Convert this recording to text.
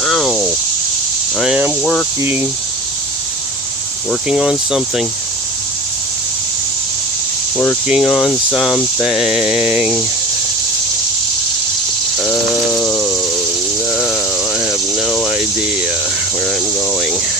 Ow. I am working on something. Working on something. Oh no, I have no idea where I'm going.